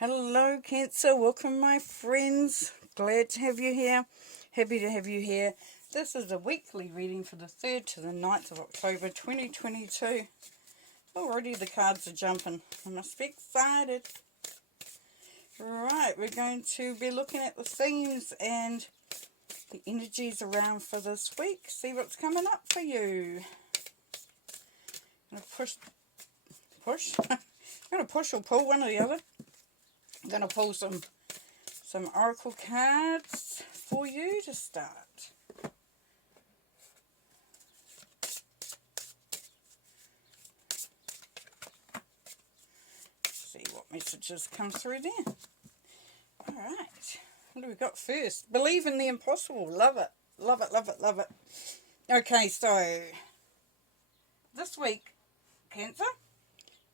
Hello Cancer, welcome my friends. Glad to have you here. Happy to have you here. This is a weekly reading for the 3rd to the 9th of October 2022. Already the cards are jumping. I must be excited. Right, we're going to be looking at the themes and the energies around for this week. See what's coming up for you. I'm going to push. I'm going to push or pull, one or the other. I'm going to pull some oracle cards for you to start. See what messages come through there. Alright, what do we got first? Believe in the impossible. Love it. Love it, love it, love it. Okay, so this week, Cancer,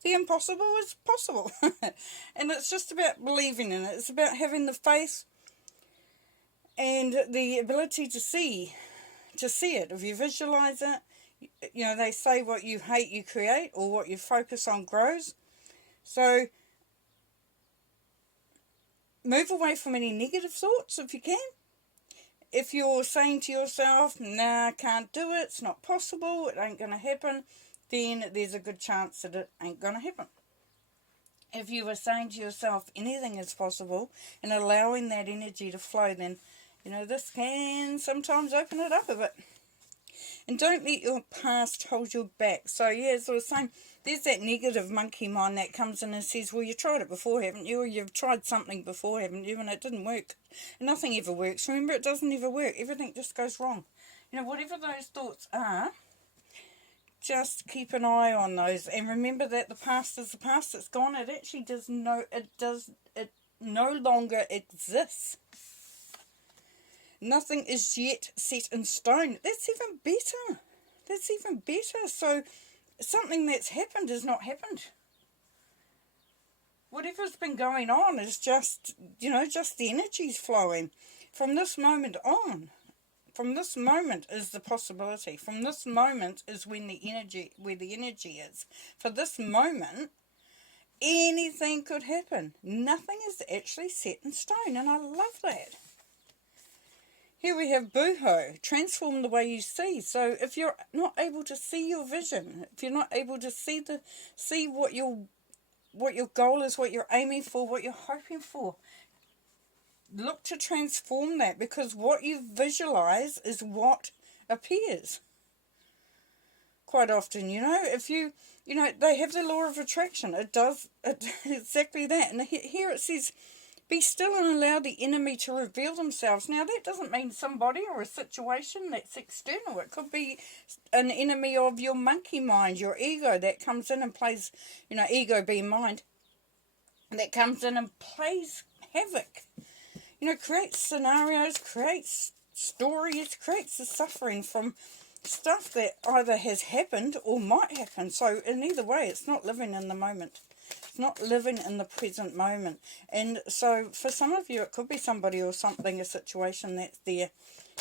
the impossible is possible. And it's just about believing in it. It's about having the faith and the ability to see it. If you visualize it, you know, they say what you hate you create, or what you focus on grows. So move away from any negative thoughts if you can. If you're saying to yourself, nah, I can't do it, it's not possible, it ain't going to happen, then there's a good chance that it ain't going to happen. If you are saying to yourself anything is possible and allowing that energy to flow, then, you know, this can sometimes open it up a bit. And don't let your past hold you back. So, yeah, as I was saying, there's that negative monkey mind that comes in and says, well, you tried it before, haven't you? Or you've tried something before, haven't you? And it didn't work. And nothing ever works. Remember, it doesn't ever work. Everything just goes wrong. You know, whatever those thoughts are, just keep an eye on those. And remember that the past is the past. It's gone. It actually it no longer exists. Nothing is yet set in stone. That's even better. That's even better. So something that's happened has not happened. Whatever's been going on is just, you know, just the energy's flowing. From this moment on, from this moment is the possibility. From this moment is where the energy is. For this moment, anything could happen. Nothing is actually set in stone, and I love that. Here we have Booho, transform the way you see. So if you're not able to see your vision, if you're not able to see what your goal is, what you're aiming for, what you're hoping for, look to transform that, because what you visualize is what appears. Quite often, you know, if you know, they have the law of attraction. It does exactly that. And here it says, be still and allow the enemy to reveal themselves. Now, that doesn't mean somebody or a situation that's external. It could be an enemy of your monkey mind, your ego, that comes in and plays, you know, ego being mind, that comes in and plays havoc. You know, creates scenarios, creates stories, creates the suffering from stuff that either has happened or might happen. So in either way, it's not living in the moment. It's not living in the present moment. And so for some of you, it could be somebody or something, a situation that's there,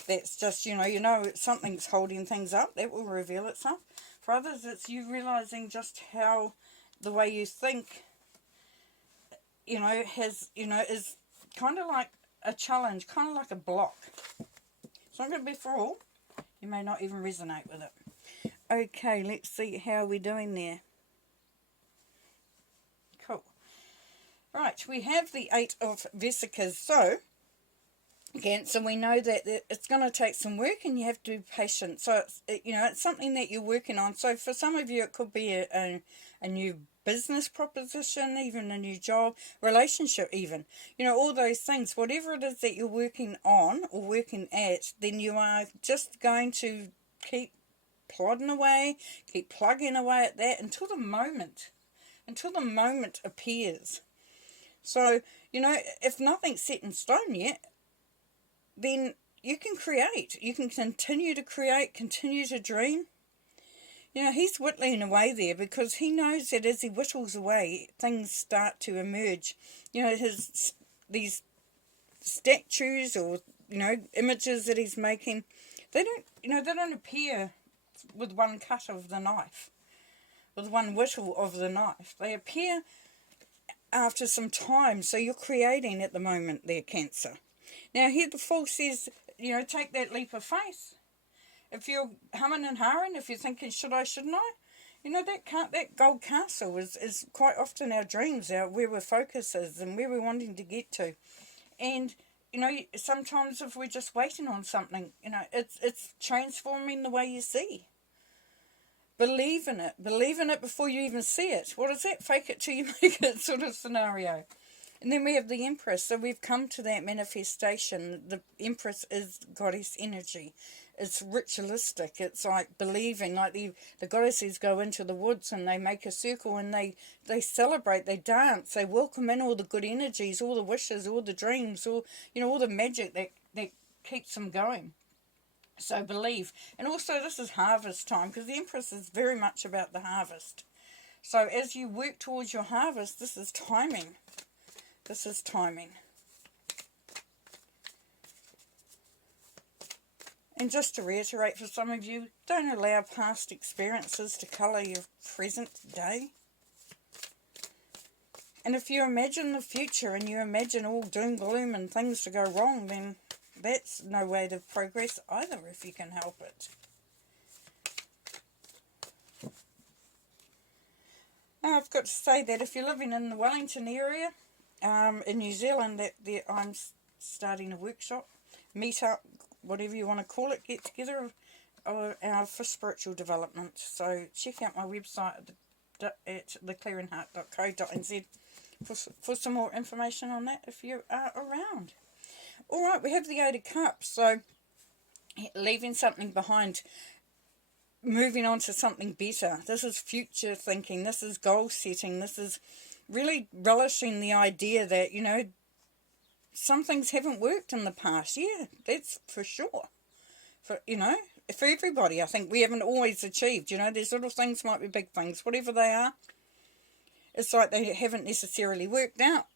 that's just, you know, something's holding things up. That will reveal itself. For others, it's you realizing just how the way you think, you know, is kind of like a challenge, kind of like a block. It's not going to be for all. You may not even resonate with it. Okay, let's see how we're doing there. Cool. Right, we have the 8 of Vesicas. So, Cancer, we know that it's going to take some work and you have to be patient. So, it's something that you're working on. So, for some of you, it could be a new business proposition, even a new job, relationship even. You know, all those things. Whatever it is that you're working on or working at, then you are just going to keep plodding away, keep plugging away at that until the moment appears. So, you know, if nothing's set in stone yet, then you can create. You can continue to create, continue to dream. You know, he's whittling away there because he knows that as he whittles away, things start to emerge. You know, these statues or, you know, images that he's making, they don't appear with one cut of the knife, with one whittle of the knife. They appear after some time. So you're creating at the moment there, Cancer. Now here the Fool says, you know, take that leap of faith. If you're humming and hawing, if you're thinking, should I, shouldn't I? You know, that gold castle is quite often our dreams, where our focus is and where we're wanting to get to. And, you know, sometimes if we're just waiting on something, you know, it's transforming the way you see. Believe in it. Believe in it before you even see it. What is that? Fake it till you make it sort of scenario. And then we have the Empress. So we've come to that manifestation. The Empress is goddess energy. It's ritualistic. It's like believing. Like the goddesses go into the woods and they make a circle and they celebrate, they dance, they welcome in all the good energies, all the wishes, all the dreams, all, you know, all the magic that keeps them going. So believe. And also this is harvest time, because the Empress is very much about the harvest. So as you work towards your harvest, this is timing. This is timing. And just to reiterate for some of you, don't allow past experiences to colour your present day. And if you imagine the future and you imagine all doom, gloom and things to go wrong, then that's no way to progress either if you can help it. Now I've got to say that if you're living in the Wellington area, in New Zealand, I'm starting a workshop, meet up, whatever you want to call it, get together for spiritual development. So check out my website at theclearingheart.co.nz for some more information on that if you are around. Alright, we have the Eight of Cups, so leaving something behind, moving on to something better. This is future thinking, this is goal setting, this is really relishing the idea that, you know, some things haven't worked in the past. Yeah, that's for sure. For, you know, for everybody, I think we haven't always achieved, you know, these little things might be big things, whatever they are. It's like they haven't necessarily worked out.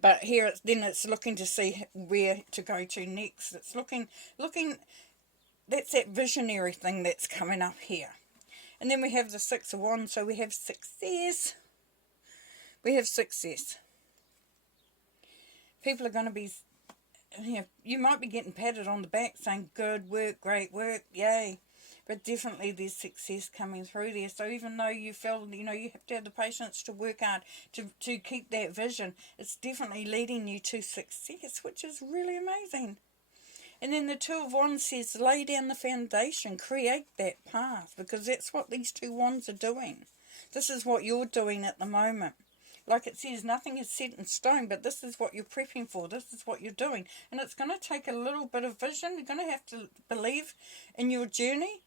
But here it's looking to see where to go to next. It's looking, that's that visionary thing that's coming up here. And then we have the Six of Wands, so we have success. We have success. People are going to be, you know, you might be getting patted on the back saying, good work, great work, yay. But definitely there's success coming through there. So even though you feel, you know, you have to have the patience to work hard, to keep that vision, it's definitely leading you to success, which is really amazing. And then the Two of Wands says, lay down the foundation, create that path, because that's what these two wands are doing. This is what you're doing at the moment. Like it says, nothing is set in stone, but this is what you're prepping for. This is what you're doing. And it's going to take a little bit of vision. You're going to have to believe in your journey.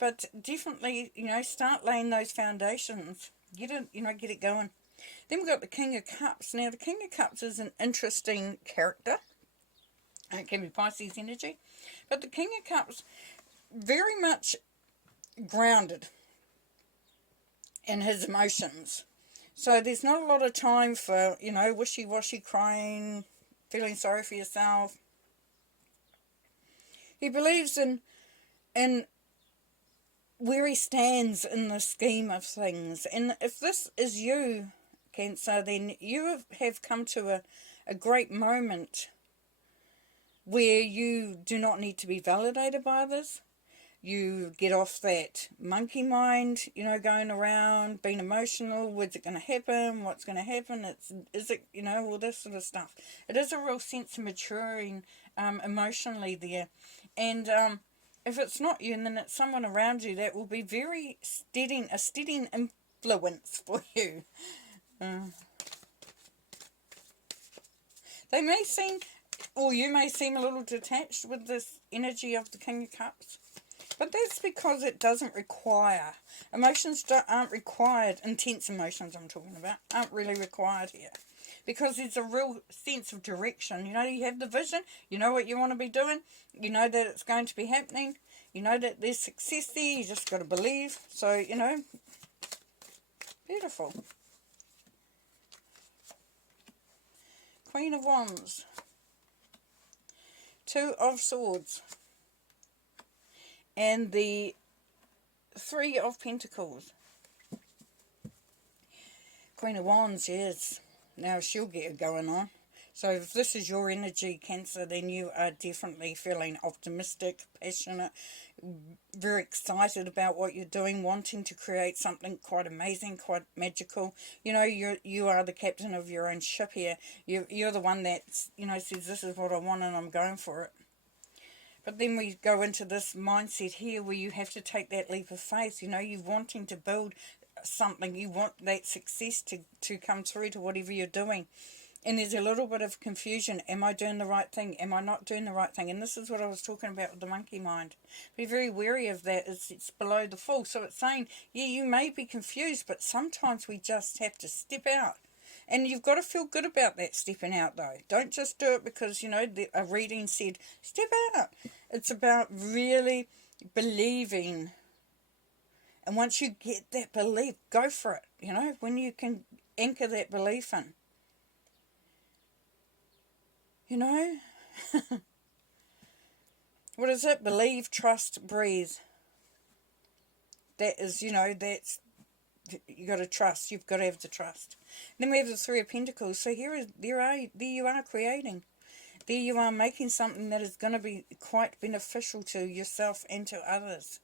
But definitely, you know, start laying those foundations. Get it going. Then we've got the King of Cups. Now, the King of Cups is an interesting character. It can be Pisces energy. But the King of Cups, very much grounded in his emotions. So there's not a lot of time for, you know, wishy-washy crying, feeling sorry for yourself. He believes in where he stands in the scheme of things. And if this is you, Cancer, then you have come to a great moment where you do not need to be validated by others. You get off that monkey mind, you know, going around, being emotional. When's it going to happen? What's going to happen? Is it, you know, all this sort of stuff. It is a real sense of maturing emotionally there. And if it's not you, then it's someone around you that will be very a steadying influence for you. They may seem, or you may seem a little detached with this energy of the King of Cups. But that's because it doesn't require, emotions aren't required, intense emotions I'm talking about, aren't really required here. Because there's a real sense of direction. You know, you have the vision, you know what you want to be doing, you know that it's going to be happening, you know that there's success there, you just got to believe. So, you know, beautiful. Queen of Wands. Two of Swords. And the Three of Pentacles. Queen of Wands, yes. Now she'll get it going on. So if this is your energy, Cancer, then you are definitely feeling optimistic, passionate, very excited about what you're doing, wanting to create something quite amazing, quite magical. You know, you are the captain of your own ship here. You're the one that, you know, says, this is what I want and I'm going for it. But then we go into this mindset here where you have to take that leap of faith. You know, you're wanting to build something. You want that success to come through to whatever you're doing. And there's a little bit of confusion. Am I doing the right thing? Am I not doing the right thing? And this is what I was talking about with the monkey mind. Be very wary of that. It's below the full. So it's saying, yeah, you may be confused, but sometimes we just have to step out. And you've got to feel good about that stepping out, though. Don't just do it because, you know, a reading said, step out. It's about really believing. And once you get that belief, go for it. You know, when you can anchor that belief in. You know, what is it? Believe, trust, breathe. That is, you know, that's, you got to trust. You've got to have the trust. And then we have the Three of Pentacles. So there you are creating. There you are making something that is going to be quite beneficial to yourself and to others.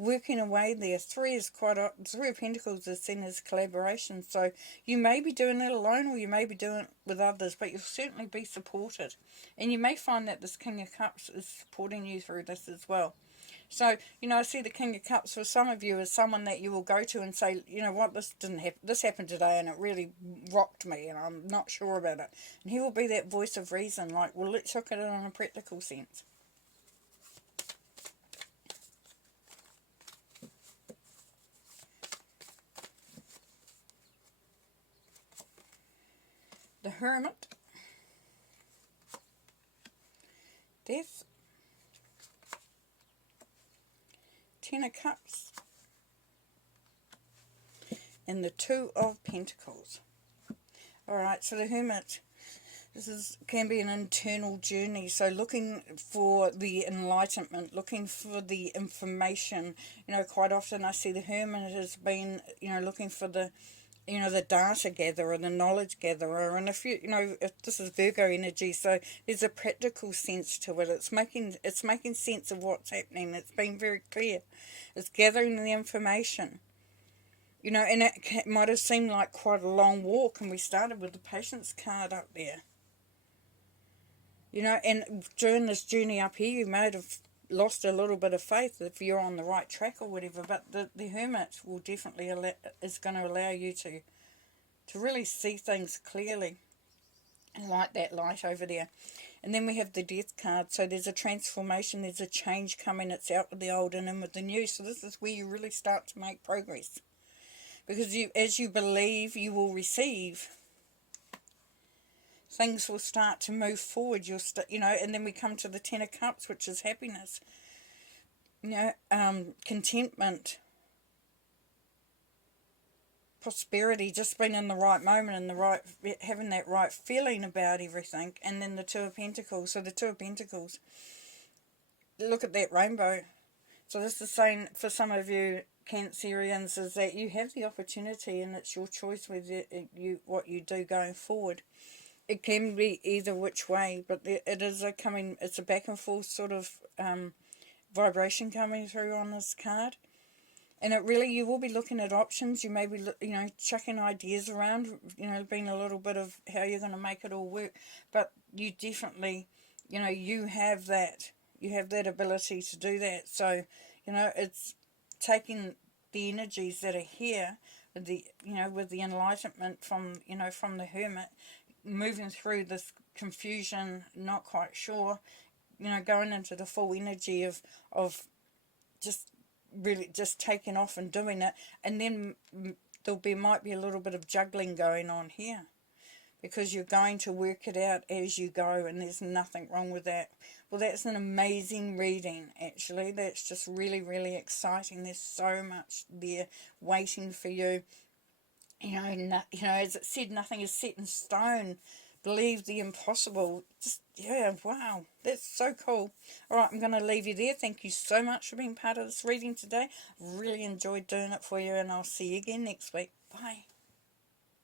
Working away there. Three of Pentacles is seen as collaboration. So you may be doing it alone or you may be doing it with others, but you'll certainly be supported. And you may find that this King of Cups is supporting you through this as well. So, you know, I see the King of Cups for some of you as someone that you will go to and say, you know what, this didn't happen. This happened today and it really rocked me and I'm not sure about it. And he will be that voice of reason, like, well, let's look at it in a practical sense. The Hermit, Death, Ten of Cups, and the Two of Pentacles. Alright, so the Hermit, can be an internal journey, so looking for the enlightenment, looking for the information. You know, quite often I see the Hermit has been, you know, looking for the, you know, the data gatherer, the knowledge gatherer, and if you, you know, if this is Virgo energy, so there's a practical sense to it. It's making sense of what's happening. It's being very clear. It's gathering the information. You know, and it might have seemed like quite a long walk, and we started with the Patience card up there. You know, and during this journey up here, you might have lost a little bit of faith if you're on the right track or whatever, but the Hermit will definitely is going to allow you to really see things clearly and light that light over there. And then we have the Death card, so there's a transformation, there's a change coming. It's out with the old and in with the new, so this is where you really start to make progress, because as you believe, you will receive. Things will start to move forward. You know, and then we come to the Ten of Cups, which is happiness. You know, contentment, prosperity, just being in the right moment and having that right feeling about everything. And then the Two of Pentacles. So the Two of Pentacles, look at that rainbow. So this is saying for some of you Cancerians is that you have the opportunity, and it's your choice whether what you do going forward. It can be either which way, but it's a back and forth sort of vibration coming through on this card. And it really, you will be looking at options. You may be, you know, chucking ideas around, you know, being a little bit of how you're going to make it all work. But you definitely, you know, you have that ability to do that. So, you know, it's taking the energies that are here, with the enlightenment from the Hermit, moving through this confusion, not quite sure, you know, going into the full energy of just really just taking off and doing it. And then might be a little bit of juggling going on here, because you're going to work it out as you go, and there's nothing wrong with that. Well, that's an amazing reading, actually. That's just really, really exciting. There's so much there waiting for you. You know, as it said, nothing is set in stone. Believe the impossible. Just, yeah, wow. That's so cool. All right, I'm going to leave you there. Thank you so much for being part of this reading today. Really enjoyed doing it for you, and I'll see you again next week. Bye.